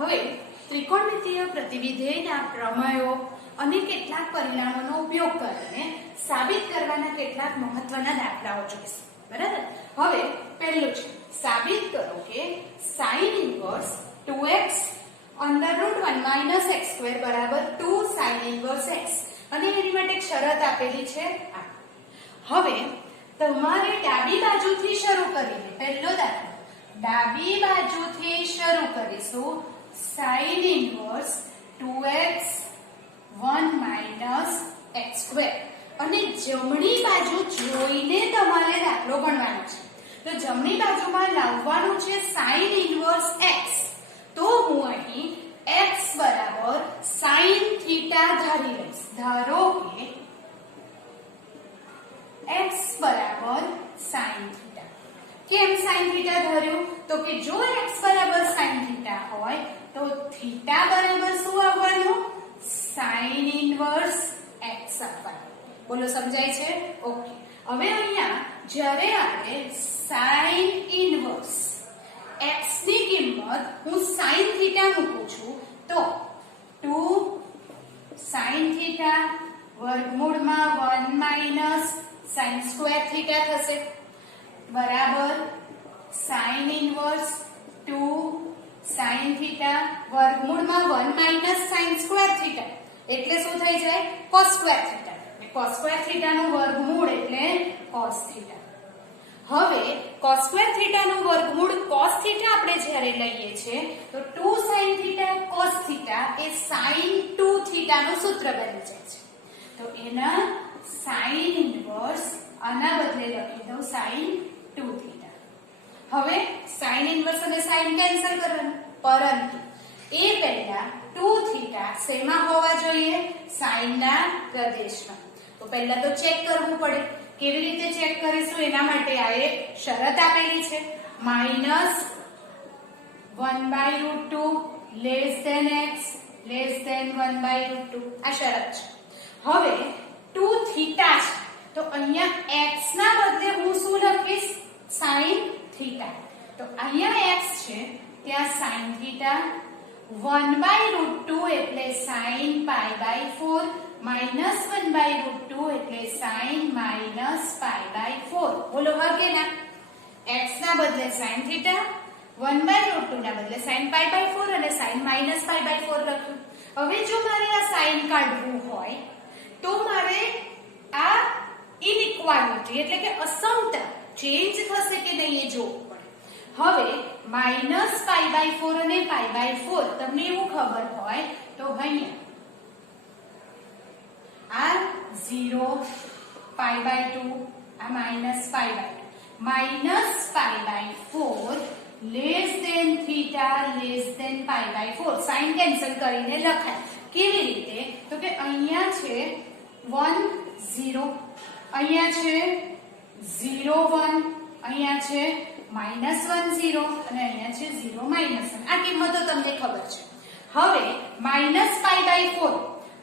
હવે ત્રિકોણમિતીય પ્રતિવિધેયના પ્રમેયો અને કેટલાક પરિણામોનો ઉપયોગ કરીને સાબિત કરવાના કેટલાક મહત્વના દાખલાઓ જોઈશું. બરાબર. હવે પહેલું છે સાબિત કરો કે sin ઇન્વર્સ 2x √1 - x² બરાબર 2 sin ઇન્વર્સ x અને એની માટે એક શરત આપેલી છે આ. હવે તમારે ડાબી બાજુથી શરૂ કરીને પહેલો દાખલો ડાબી બાજુથી શરૂ કરીશું. sin ઇન્વર્સ 2x 1 - x² અને જમણી બાજુ જોઈને તમારે દાખલો ગણવાનો છે. તો જમણી બાજુમાં લાવવાનું છે sin ઇન્વર્સ x. તો હું અહીં x બરાબર sin થીટા ધારી લઈશ. ધારો કે x બરાબર sin થીટા. કેમ sin થીટા ધાર્યું? તો કે જો x બરાબર sin થીટા હોય તો થીટા બરાબર શું આવવાનું? sin ઇન્વર્સ x આવવાનું. બોલો સમજાય છે? ઓકે. હવે અહીંયા જ્યારે આપણે sin ઇન્વર્સ x ની કિંમત હું sin થીટા મૂકું છું તો 2 sin થીટા વર્ગમૂળમાં 1 - sin સ્ક્વેર થીટા થશે બરાબર sin ઇન્વર્સ 2 sin થીટા વર્ગમૂળમાં 1 - sin સ્ક્વેર થીટા એટલે શું થઈ જાય? cos square theta. cos square theta નું વર્ગમૂળ એટલે cos થીટા. હવે cos સ્ક્વેર થીટા નું વર્ગમૂળ cos થીટા આપણે જ્યારે લઈએ છીએ તો 2 sin થીટા cos થીટા એ sin 2 થીટા નું સૂત્ર બની જાય છે. તો એના sin ઇન્વર્સ આના બદલે લખી દઉં sin 2 થીટા. હવે sin ઇન્વર્સ અને sin કેન્સલ કરવાનું, પરંતુ એ પહેલા 2 થીટા શેમાં હોવા જોઈએ? sin ના પ્રદેશમાં. તો પહેલા તો ચેક કરવું પડે. કેવી રીતે ચેક કરીશું? એના માટે આ એક શરત આપેલી છે -1/√2 x <1/√2 આ શરત છે. હવે 2 થીટા છે તો અહીંયા x ના બદલે હું શું લખીશ? sin theta. તો અહીંયા x છે ત્યાં sin થીટા 1/√2 એટલે sin π/4 -1/√2 એટલે sin -π/4. બોલો હા કે ના? x ના બદલે sin થીટા 1/√2 ના બદલે sin π/4 અને sin -π/4 લખ્યું. હવે જો મારે આ sin કાઢવું હોય તો મારે આ ઇનઇક્વાલિટી એટલે કે અસમતા ચેન્જ થશે કે નહીં એ જોવું પડે. હવે -π/4 અને π/4 તમને એવું ખબર હોય તો અહીંયા આ 0 π/2 આ -π/2 -π/4 θ π/4 sin કેન્સલ કરીને લખાય. કેવી રીતે? તો કે અહીંયા છે 1 0 અહીંયા છે 0 1 અહીંયા છે -1 0 અને અહીંયા છે 0 -1. આ કિંમતો તમને ખબર છે. હવે -π/4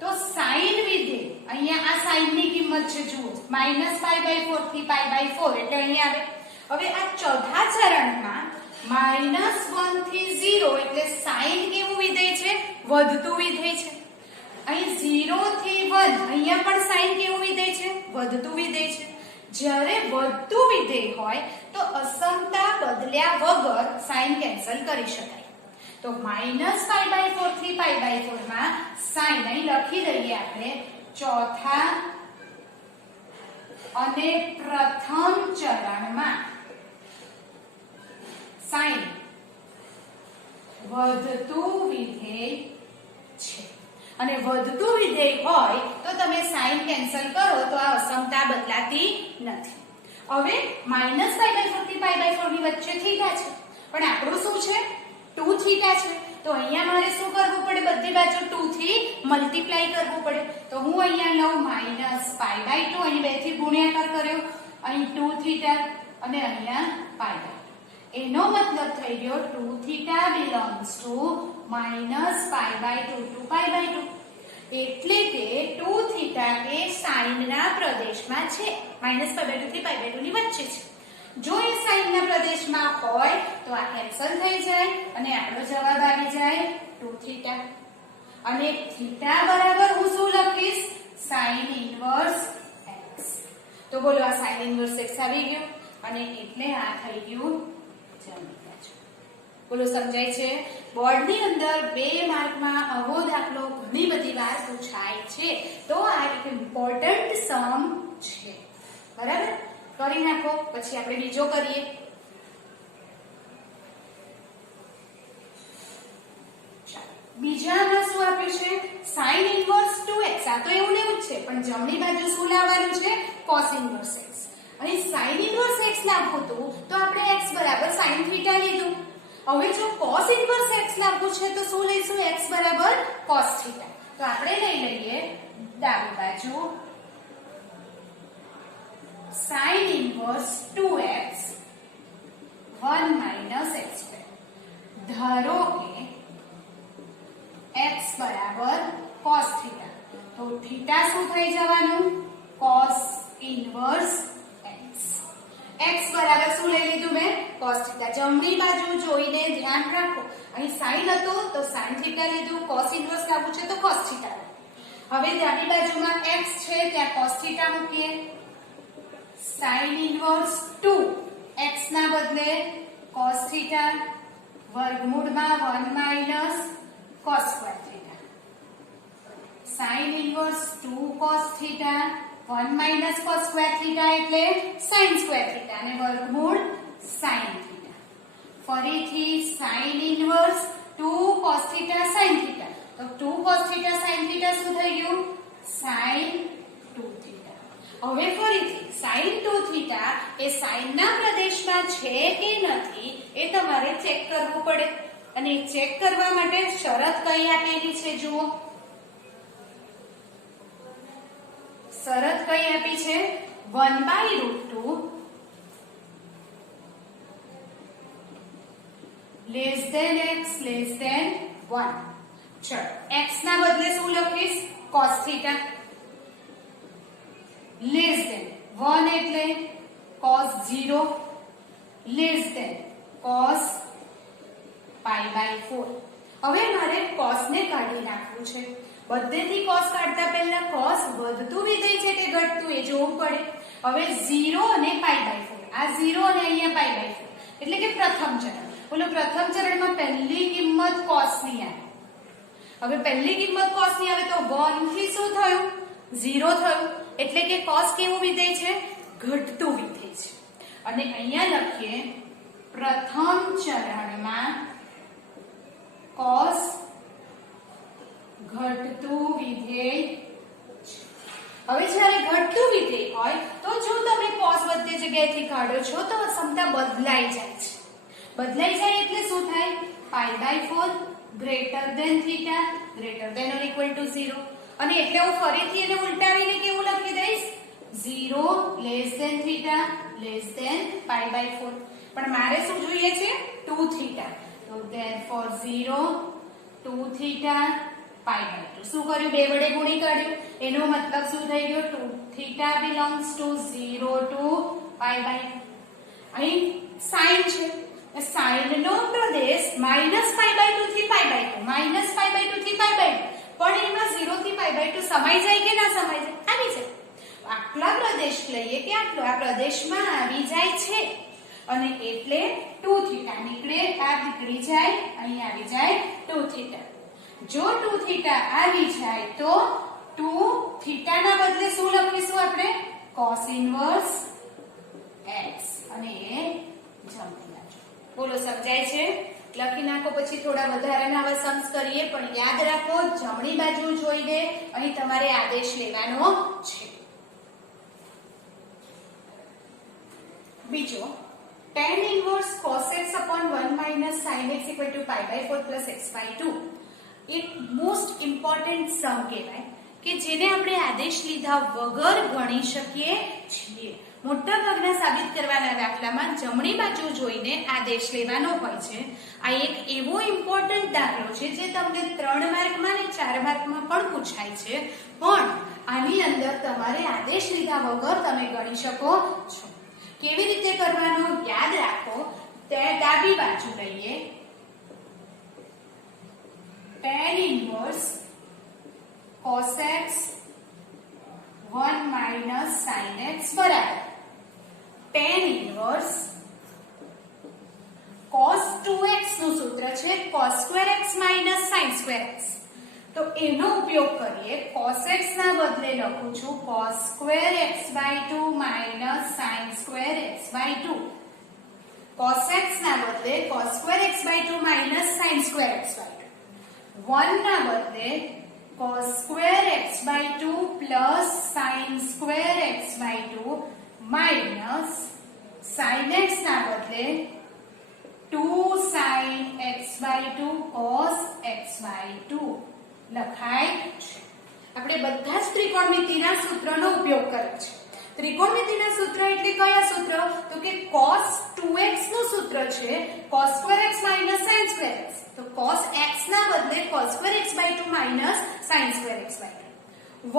તો sin વિધેય અહીંયા આ sin ની કિંમત છે જુઓ -π/4 થી π/4 એટલે અહીંયા આવે. હવે આ ચોથા ચરણમાં -1 થી 0 એટલે sin કેવું વિધેય છે? વધતું વિધેય છે. અહીં 0 થી 1 અહીંયા પણ sin કેવું વિધેય છે? વધતું વિધેય છે. જ્યારે વધતું વિધેય હોય તો અસમતા બદલ્યા વગર sin કેન્સલ કરી શકાય. તો -π/4 થી π/4 માં sin અહીં લખી દઈએ આપણે ચોથા અને પ્રથમ ચરણમાં sin વધતું વિધેય છે. અને વધતું વિધેય હોય તો તમે sin કેન્સલ કરો તો આ અસમતા બદલાતી નથી. હવે -π/4 થી π/4 ની વચ્ચે થીટા છે પણ આપણું શું છે? 2 થીટા છે. તો અહીંયા મારે શું કરવું પડે? બધી બાજુ 2 થી મલ્ટીપ્લાય કરવું પડે. તો હું અહીંયા લઉં -π/2 અહીં 2 થી ગુણાકાર કર્યો અહીં 2 થીટા અને અહીંયા π/2. એનો મતલબ થઈ ગયો 2 થીટા belongs to -π/2 to π/2. એટલે કે 2 થીટા એ sin ના પ્રદેશમાં છે. -π/2 થી π/2 ની વચ્ચે છે. જો એ સાઈનના પ્રદેશમાં હોય તો આ કેન્સલ થઈ જાય અને આપણો જવાબ આવી જાય 2 થીટા. અને થીટા બરાબર હું શું લખીશ? Sine inverse x. તો બોલો આ સાઈન ઇન્વર્સ x આવી ગયું અને એટલે આ થઈ ગયું જમણી બાજુ. બોલો સમજાય છે? બોર્ડની અંદર 2 માર્કમાં આવો દાખલો ઘણી બધી વાર પૂછાય છે, તો આ એક ઇમ્પોર્ટન્ટ સમ છે. બરાબર? કરી નાખો, પછી આપણે બીજો કરીએ. બીજામાં શું આપ્યું છે? sin inverse 2x. આ તો એવું ને એવું જ છે, પણ જમણી બાજુ શું લાવવાનું છે? cos inverse x. અને sin ઇન્વર્સ x લાવવું હતું તો આપણે x બરાબર sin થીટા લીધું. હવે જો cos ઇન્વર્સ x લાવવું છે તો શું લઈશું? x બરાબર cos થીટા. તો આપણે લઈ લઈએ ડાબી બાજુ sin inverse 2x 1 minus x2. ધારો કે x બરાબર cos થીટા, તો થીટા શું થઈ જવાનું? cos inverse x. x બરાબર શું લઈ લીધું મેં? cos theta. જમણી બાજુ જોઈને ધ્યાન રાખો, અહીં sin હતો તો sin થીટા લીધું, cos ઇન્વર્સ લાવવું છે તો cos થીટા. હવે ડાબી બાજુમાં x છે ત્યાં cos થીટા મૂકીએ. sin ઇન્વર્સ 2 x ના બદલે cos થીટા વર્ગમૂળમાં 1 minus cos square theta. sin inverse 2 cos theta 1 minus cos square theta એટલે sin square theta અને વર્ગમૂળ sin theta. ફરીથી sin inverse 2 cos theta sin theta. તો 2 cos theta sin theta શું થઈ ગયું? sin 2 theta. હવે ફરીથી sin 2 theta એ sin ના પ્રદેશમાં છે કે નથી એ તમારે ચેક કરવું પડે. અને ચેક કરવા માટે શરત કઈ આપેલી છે જુઓ. શરત કઈ આપી છે? 1/√2 less than x less than 1. ચલો x ના બદલે શું લખીશ? cos theta less than 1 એટલે cos 0 less than cos π/4. હવે મારે cos ને કાઢી નાખવું છે. બધેથી cos કાઢતા પહેલા cos વધતું વિધેય છે કે ઘટતું એ જોવું પડે. હવે 0 અને π/4. આ 0 અને અહીંયા π/4 એટલે કે પ્રથમ ચરણ. બોલો પ્રથમ ચરણમાં પહેલી કિંમત cos ની આવે. હવે પહેલી કિંમત cos ની આવે તો 1 થી શું થયું? 0 થયું. એટલે કે cos કેવું વિધેય છે? ઘટતું વિધેય છે. અને અહીંયા લખીએ પ્રથમ ચરણમાં cos ઘટતું વિધેય. હવે જ્યારે ઘટતું વિધેય હોય તો જો તમે cos બધી જગ્યાએથી કાઢો છો તો ક્ષમતા બદલાઈ જાય છે. બદલાઈ જાય એટલે શું થાય? π/4 greater than theta greater than or equal to 0. અને એટલે હું ફરીથી એને ઉલટાવીને કેવું લખી દઈશ? 0 less than theta less than π/4. પણ મારે શું જોઈએ છે? 2 theta. So therefore 0 2 theta π/2. શું કર્યું? બે વડે ગુણી કાઢ્યું. એનો મતલબ શું થઈ ગયો? 2 theta belongs to 0 to π/2. અહીં sin છે. sin નો પ્રદેશ -π/2 થી π/2 -π/2 થી π/2. પણ એમાં 0 થી π/2 સમાઈ જાય કે ના સમાઈ જાય? આવી જાય. આટલા પ્રદેશ લઈએ કે આટલો આ પ્રદેશમાં આવી જાય છે અને એટલે 2 થીટા નીકળે. આ નીકળી જાય, અહીં આવી જાય 2 થીટા. જો 2 થીટા આવી જાય તો 2 થીટા ના બદલે શું લખીશું આપણે? cos inverse x. અને એ જમણી બાજુ. બોલો સમજાય છે? લખી નાખો. પછી થોડા વધારાના આવા સમ્સ કરીએ, પણ યાદ રાખો જમણી બાજુ જોઈને અહીં તમારે આદેશ લેવાનો છે. બીજો tan inverse cos x upon 1 minus sin x equal to π/4 plus x/2 એક મોસ્ટ ઇમ્પોર્ટન્ટ સમ કહેવાય કે જેને આપણે આદેશ લીધા વગર ગણી શકીએ છીએ. મોટા ભાગના સાબિત કરવાના દાખલામાં જમણી બાજુ જોઈને આદેશ લેવાનો હોય છે. આ એક એવો ઇમ્પોર્ટન્ટ દાખલો છે જે તમને 3 માર્કમાં અને 4 માર્કમાં પણ પૂછાય છે. પણ આની અંદર તમારે આદેશ લીધા વગર તમે ગણી શકો છો. કેવી રીતે કરવાનો યાદ રાખો. તે ડાબી બાજુ લઈએ tan inverse cos x 1 minus sin x બરાબર tan inverse cos 2x નું સૂત્ર છે cos square x minus sin square x. તો એનો ઉપયોગ કરીએ. cos x ના બદલે લખું છું cos square x by 2 minus sin square x by 2. cos x ના બદલે cos square x by 2 minus sin square x by 2. 1 ના બદલે cos square x by 2 plus sin square x by 2 minus sin x ના બદલે 2 sin x by 2 cos x by 2 લખાય છે. આપણે બધા જ ત્રિકોણમિતિના સૂત્રનો ઉપયોગ કર્યો છે. ત્રિકોણમિતિના સૂત્ર એટલે કયા સૂત્ર? તો કે cos 2x નું સૂત્ર છે cos square x minus sin square x. તો cos x ના બદલે cos square x by 2 minus sin square x by 2.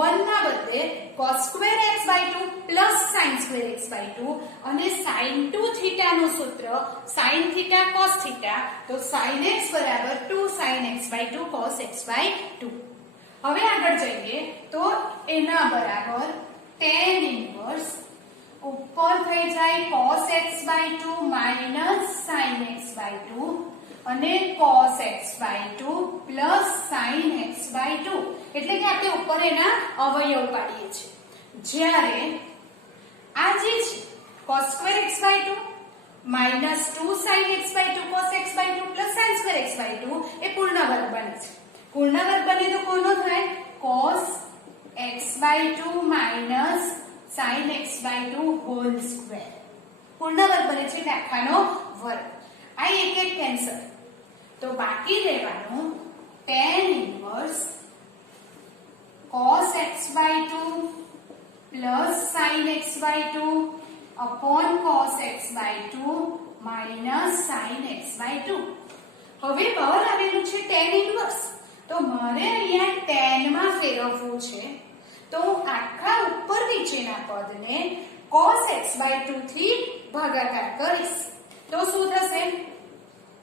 1 ના બદલે cos square x by 2 plus sin square x by 2 અને sin 2 theta નું સૂત્ર sin theta cos theta. તો sin x બરાબર 2 sin x by 2 cos x by 2. હવે આગળ જઈએ તો એના બરાબર tan inverse ઉપર થઈ જાય cos x by 2 minus sin x by 2 અને cos x by 2 plus sin x by 2. એટલે કે આપણે ઉપર એના અવયવ પાડીએ છીએ. જ્યારે આ જે છે cos square x by 2 minus 2 sin x by 2 cos x by 2 plus sin square x by 2 એ પૂર્ણ વર્ગ બને છે. પૂર્ણ વર્ગ બને તો કોનો થાય? cos x by 2 minus sin x by 2 whole square. પૂર્ણ વર્ગ બને છે એટલે આખાનો વર્ગ. આ એક એક કેન્સલ. તો બાકી રહેવાનું tan inverse cos x by 2 plus sin x by 2 upon cos x by 2 minus sin x by 2. હવે બહાર આવેલું છે tan inverse. તો મારે અહીંયા tan માં ફેરવવું છે. તો આખા ઉપર નીચેના પદને cos x by 2 થી ભાગાકાર કરીશ. તો શું થશે?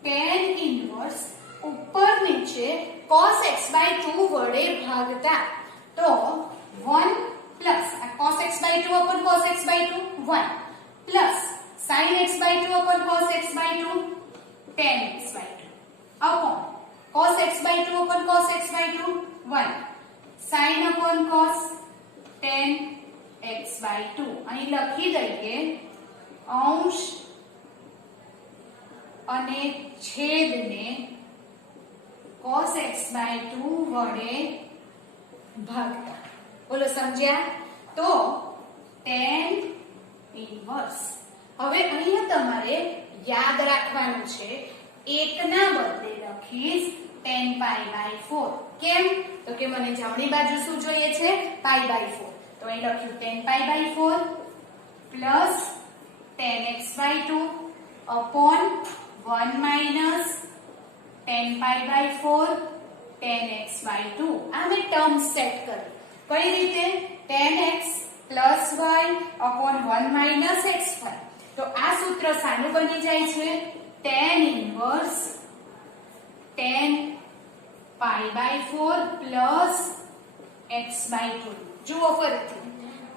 tan inverse ઉપર નીચે cos x by 2 વડે ભાગતા તો 1 plus cos x by 2 upon cos x by 2 1 plus sin x by 2 upon cos x by 2 tan x by 2 upon cos x by 2 upon cos x by 2 1 sin upon cos tan x by 2. અહીં લખી દઈએ અંશ અને છેદને cos x by 2 વડે ભાગતા. બોલો સમજ્યા? તો tan inverse. હવે અહીંયા તમારે યાદ રાખવાનું છે એકના બદલે લખીશ tan pi by 4. કેમ? તો કે મને જમણી બાજુ શું જોઈએ છે? pi by 4. તો અહીં લખ્યું tan pi by 4 plus tan x by 2 upon 1 minus tan pi by 4 tan x by 2. આ મેં ટર્મ સેટ કરી. કઈ રીતે? tan x plus y upon 1 minus x5. તો આ સૂત્ર સાનું બની જાય છે tan inverse tan pi by 4 plus x by 2. જુઓ ફરીથી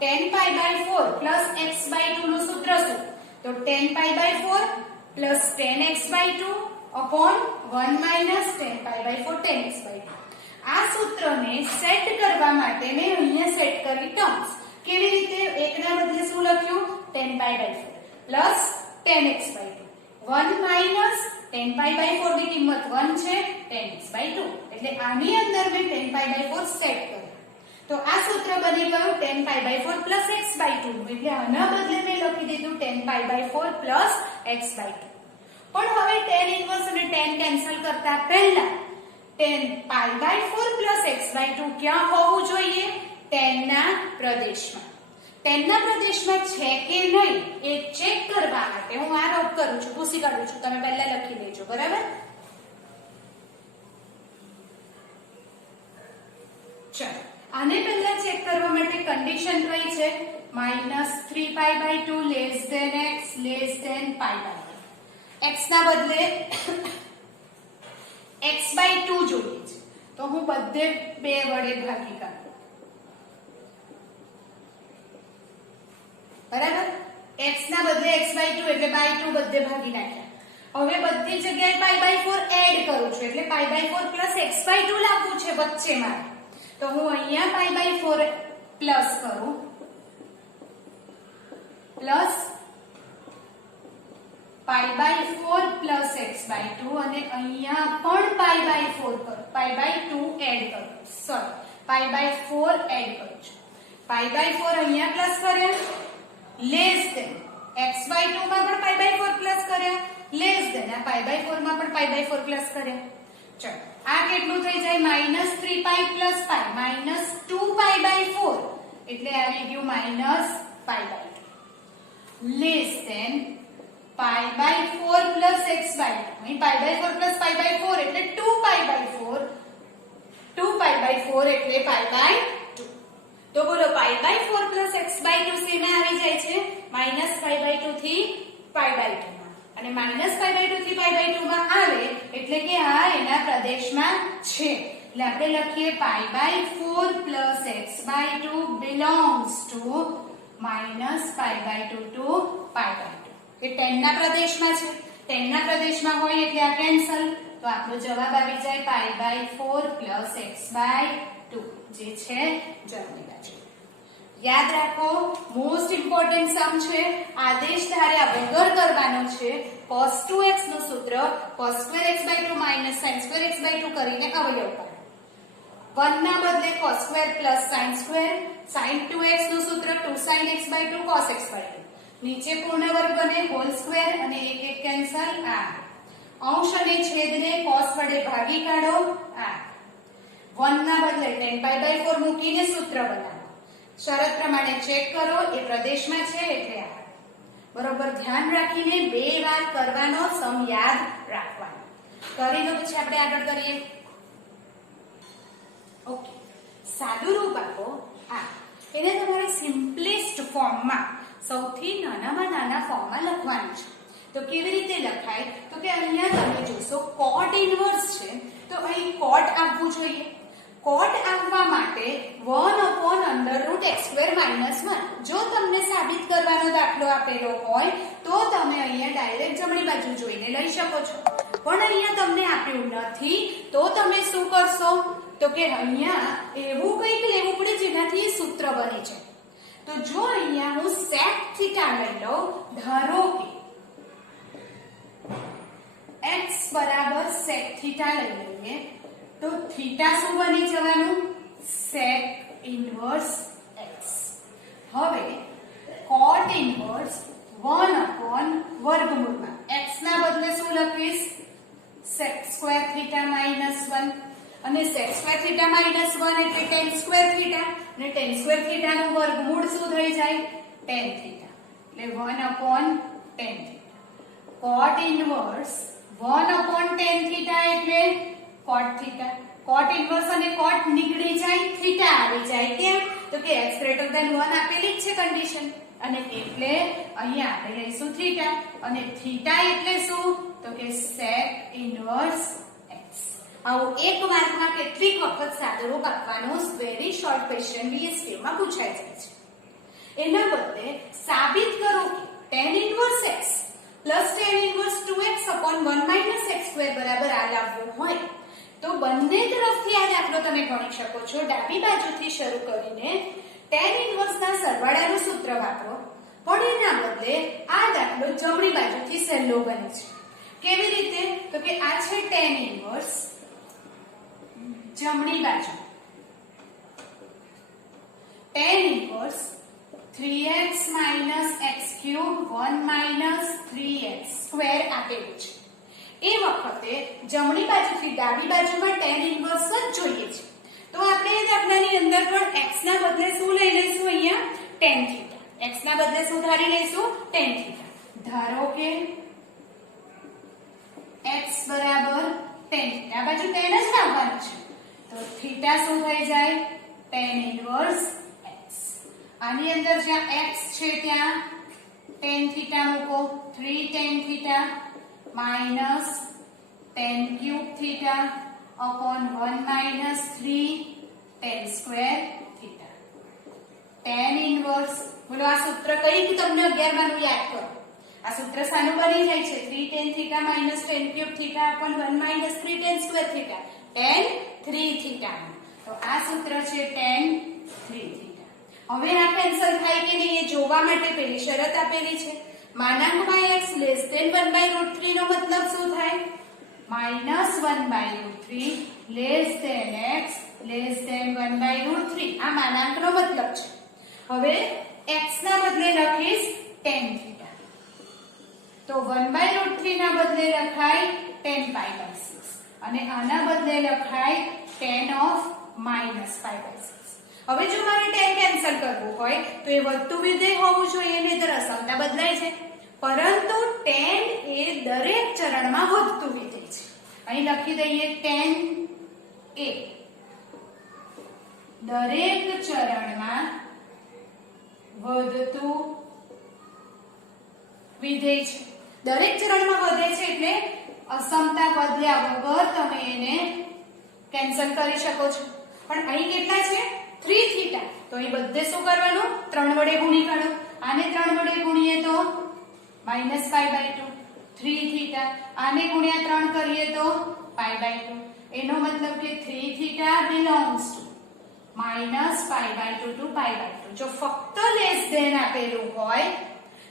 tan pi by 4 plus x by 2 નું સૂત્ર શું? તો tan pi by 4 plus tan x by 2 upon 1 minus tan pi by 4 tan x by 2. આ સૂત્રને સેટ કરવા માટે મેં અહીંયા સેટ કરી ટર્મ્સ. કેવી રીતે? એકના બદલે શું લખ્યું? tan pi by 4 plus tan x by 2 1 minus tan pi by 4 ની કિંમત 1 છે tan x by 2. એટલે આની અંદર મેં tan pi by 4 સેટ કર્યું. તો આ સૂત્ર બની ગયું tan pi by 4 plus x by 2. એટલે આના બદલે મેં લખી દીધું tan pi by 4 plus x by 2. પણ હવે tan inverse અને tan કેન્સલ કરતા પહેલા tan pi by 4 plus x by 2 ક્યાં હોવું જોઈએ? tan ના પ્રદેશમાં. tan ના પ્રદેશમાં છે કે નહીં એ ચેક કરવા માટે હું આ રદ કરું છું, ભૂસી કાઢું છું. તમે પહેલા લખી લેજો. બરાબર? ચલો આને પહેલા ચેક કરવા માટે કન્ડિશન કઈ છે? -3π/2 less than x less than π/2. x ના બદલે x/2 જોઈએ છે તો હું બધે 2 વડે ભાગી કાઢું. બરાબર? x ના બદલે x/2 એટલે by2 બધે ભાગી નાખ્યા. હવે બધી જગ્યાએ π/4 એડ કરું છું એટલે π/4 પ્લસ x/2 લાવવું છે વચ્ચે મારે. તો હું અહીંયા π/4 પ્લસ કરું પ્લસ π/4 પ્લસ x/2 અને અહીંયા પણ π/4 કરું, π/2 એડ કરું. સોરી, π/4 એડ કરું છું. π/4 અહીંયા પ્લસ કર્યા લેસ ધેન x/2 માં પણ π/4 પ્લસ કર્યા લેસ ધેન આ π/4 માં પણ π/4 પ્લસ કર્યા. ચલો આ કેટલું થઈ જાય -3π પ્લસ π -2π/4 એટલે આવી ગયું -π/2 લેસ ધેન π/4 પ્લસ x/2. અહીં π/4 પ્લસ π/4 એટલે 2π/4 2π/4 એટલે π/2. તો બોલો π/4 પ્લસ x/2 શેમાં આવી જાય છે -π/2 થી π/2 અને -π/2 થી π/2 માં આવે એટલે કે આ એના પ્રદેશમાં છે. એટલે આપણે લખીએ π/4 plus x/2 belongs to -π/2 to π/2. એ 10 ના પ્રદેશમાં છે. 10 ના પ્રદેશમાં હોય એટલે આ કેન્સલ. તો આપણો જવાબ આવી જાય π/4 પ્લસ x/2 જે છે જમણી બાજુ. યાદ રાખો મોસ્ટ ઇમ્પોર્ટન્ટ સમ છે. આદેશ ધાર્યા વગર કરવાનો છે. cos 2x નું સૂત્ર cos2x/2 sin2x/2 કરીને અવયવ કરો. 1 ના બદલે cos2 sin2 sin 2x નું સૂત્ર 2 sin x/2 cos x/2. નીચે પૂર્ણ વર્ગ બને હોલ સ્ક્વેર અને એક એક કેન્સલ. આ અંશ અને છેદને cos વડે ભાગી કાઢો. આ 1 ના બદલે 10π/4 મૂકીને સૂત્ર બનાવો. શરત પ્રમાણે ચેક કરો એ પ્રદેશમાં છે એટલે આ બરોબર ધ્યાન રાખીને 2 વાર કરવાનો સમ યાદ રાખવાનો. કરી લો પછી આપણે આગળ કરીએ. ઓકે સાદું રૂપ આપો. આ એને તમારે સિમ્પલેસ્ટ ફોર્મમાં સૌથી નાનામાં નાના ફોર્મમાં લખવાનું છે. તો કેવી રીતે લખાય તો કે અહીંયા તમે જોશો cot ઇન્વર્સ છે તો અહીં cot આપવું જોઈએ. cot આપવા માટે 1/√x² - 1. જો તમને સાબિત કરવાનો દાખલો આપેલો હોય તો તમે અહીંયા ડાયરેક્ટ જમણી બાજુ જોઈને લઈ શકો છો. પણ અહીંયા તમને આપ્યું નથી તો તમે શું કરશો તો કે અહીંયા એવું કંઈક લેવું પડે જેનાથી સૂત્ર બને છે. તો જો અહીંયા હું sec θ લઈ લઉં, ધારો કે x = sec θ લઈ લઈએ તો થીટા શું બની જવાનું sec ઇન્વર્સ x. હવે cot ઇન્વર્સ 1/√માં x ના બદલે શું લખીશ sec² θ -1 અને sec² θ -1 એટલે tan² θ અને tan² θ નું વર્ગમૂળ શું થઈ જાય tan θ એટલે 1/tan θ. cot ઇન્વર્સ 1/tan θ એટલે cot θ. cot ઇન્વર્સ અને cot નીકળી જાય θ આવી જાય. કેમ તો કે x > 1 આપેલી જ છે કન્ડિશન અને એટલે અહીંયા આપણે લઈશું θ અને θ એટલે શું તો કે sec ઇન્વર્સ x. આવું એક માર્કમાં કેટલીક વખત સાદુરૂપ આપવાનું વેરી શોર્ટ ક્વેશ્ચન BSK માં પૂછાઈ જાય છે. એના બદલે સાબિત કરો કે tan inverse x plus tan inverse 2x/1 - x² બરાબર આ લાવવું હોય તો બંને તરફથી આ દાખલો તમે ગણી શકો છો. ડાબી બાજુથી શરૂ કરીને tan ઇન્વર્સ ના સરવાળાનું સૂત્ર વાપરો પણ એના બદલે આ દાખલો જમણી બાજુથી સહેલો બને છે. કેવી રીતે તો કે આ છે tan ઇન્વર્સ જમણી બાજુ tan inverse 3x - x³ 1 - 3x² આપેલું છે. એ વખતે જમણી બાજુથી ડાબી બાજુમાં tan ઇન્વર્સ જ જોઈએ છે. તો આપણે એ દાખલાની અંદર પણ x ના બદલે શું લઈ લઈશું અહીંયા tan θ. x ના બદલે શું ધારી લઈશું tan θ. ધારો કે x = tan θ. આ બાજુ tan જ લાવવાનું છે તો θ શું થઈ જાય tan ઇન્વર્સ x. આની અંદર જ્યાં x છે ત્યાં tan θ મૂકો 3 tan θ minus tan cube θ upon 1 minus 3 tan square θ. tan inverse બોલો આ સૂત્ર કઈ તમને 11 માં યાદ કરો. આ સૂત્ર સાનું બની જાય છે 3 tan θ minus tan cube θ upon 1 minus 3 tan square θ. tan 3 θ. તો આ સૂત્ર છે tan 3 θ. હવે આ કેન્સલ થાય કે નહીં એ જોવા માટે પેલી શરત આપેલી છે. માનાંકમાં x less than 1/√3 નો મતલબ શું થાય? -1/√3 less than x less than 1/√3 આ માનાંકનો મતલબ છે. હવે x ના બદલે લખીશ tan θ. તો 1/√3 ના બદલે લખાય tan π/6 અને આના બદલે લખાય tan of -π/6. હવે જો મારે tan કેન્સલ કરવું હોય તો એ વધતું વિધેય હોવું જોઈએ નહીંતર અસમતા બદલાય છે. પરંતુ tan એ દરેક ચરણમાં વધતું વિધેય છે. અહીં લખી દઈએ tan એ દરેક ચરણમાં વધતું વિધેય છે. દરેક ચરણમાં વધે છે એટલે અસમતા બદલ્યા વગર તમે એને કેન્સલ કરી શકો છો. પણ અહીં કેટલા છે 3 θ. તો અહીં બધે શું કરવાનું 3 વડે ગુણી કાઢો. આને 3 વડે ગુણીએ તો -π/2 3 θ. આને ગુણ્યા 3 કરીએ તો π/2. એનો મતલબ કે 3 θ belongs to -π/2 to π/2. જો ફક્ત લેસ ધેન આપેલું હોય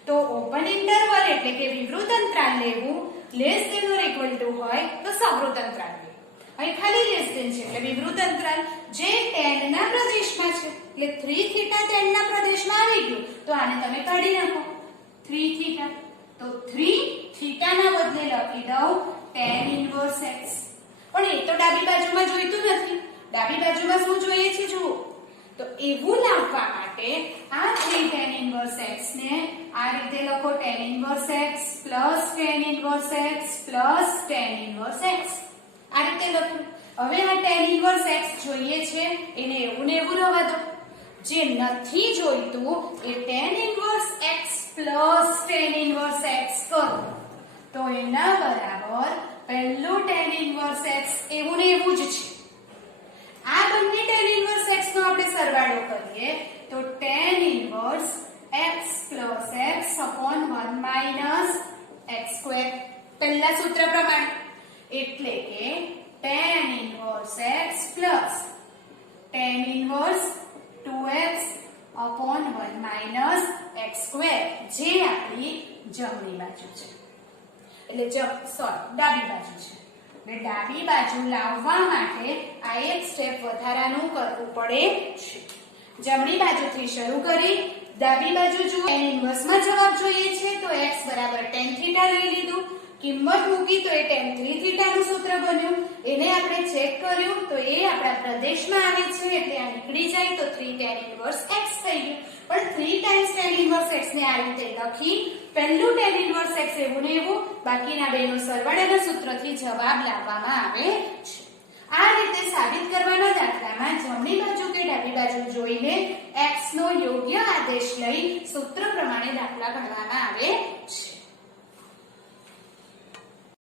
તો ઓપન ઇન્ટરવલ એટલે કે વિવૃત અંતરાલ લેવું. Less than or equal to હોય તો સવૃત અંતરાલ લેવું. અહીં ખાલી લેસ ધેન છે એટલે વિવૃત અંતરાલ જે tan ના પ્રદેશમાં છે એટલે 3 θ tan ના પ્રદેશમાં આવી ગયું તો આને તમે કાઢી નાખો 3 θ. તો 3 θ ના બદલે લખી દઉં tan inverse x. પણ એ તો ડાબી બાજુમાં જોઈતું નથી. ડાબી બાજુમાં શું જોઈએ છે જુઓ. તો એવું લાવવા માટે આ 3 tan inverse x ને આ રીતે લખો tan inverse x plus tan inverse x plus tan inverse x. આ રીતે લખો. હવે આ tan inverse x જોઈએ છે એને એવું ને એવું રહેવા દો. જે નથી જોઈતું એ tan inverse x plus tan inverse x કરો તો એના બરાબર પહેલું tan inverse x એવું ને એવું જ છે. આ બંને tan inverse x નો આપણે સરવાળો કરીએ તો tan inverse x plus x upon 1 minus x square પહેલા સૂત્ર પ્રમાણે એટલે કે tan inverse x plus tan inverse 2x upon 1 minus x square જે આપણી જમણી બાજુ છે એટલે ડાબી બાજુ છે. એટલે ડાબી બાજુ લાવવા માટે આ એક સ્ટેપ વધારાનું કરવું પડે છે. જમણી બાજુથી શરૂ કરી ડાબી બાજુ જો tan inverse માં જવાબ જોઈએ છે તો x બરાબર tan θ લઈ લીધું. કિંમત મૂકી તો એ tan 3 θ નું સૂત્ર બન્યું. એને આપણે ચેક કર્યું તો એ આપણા પ્રદેશમાં આવે છે એટલે આ નીકળી જાય તો 3 tan inverse x થઈ ગયું. પણ 3 times tan inverse x ને આ રીતે લખી પહેલું tan inverse x એવું ને એવું બાકીના બેનો સરવાળાના સૂત્રથી જવાબ લાવવામાં આવે છે. આ રીતે સાબિત કરવાના દાખલામાં જમણી બાજુ કે ડાબી બાજુ જોઈને x નો યોગ્ય આદેશ લઈ સૂત્ર પ્રમાણે દાખલા ગણવામાં આવે છે.